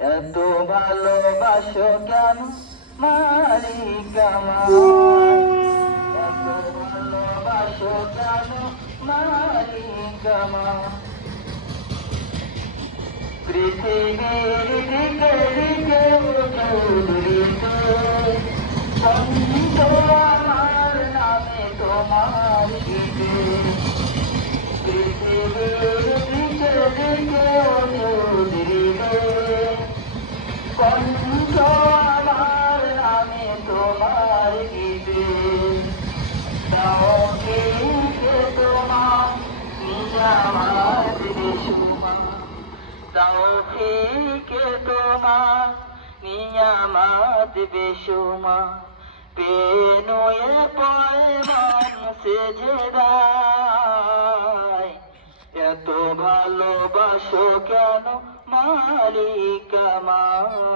এত ভালোবাসো কেন মালিক আমার, এত ভালোবাসো কেন মালিক আমার। পৃথিবীর দিকে দিকে চৌধুরীতে কণ্ঠ আমার নামে তোমার গীতে। পৃথিবীর দিকে দিকে চৌধুরীতে কণ্ঠ আমার নামে তোমার গীতে। তাওফীকে তোমার নিয়ামত বেশুমার, তাওফীকে তোমার নিয়ামত বেশুমার। পেনুয়ে পয়মান সেজদায় এত ভালোবাসো কেন মালিক আমার।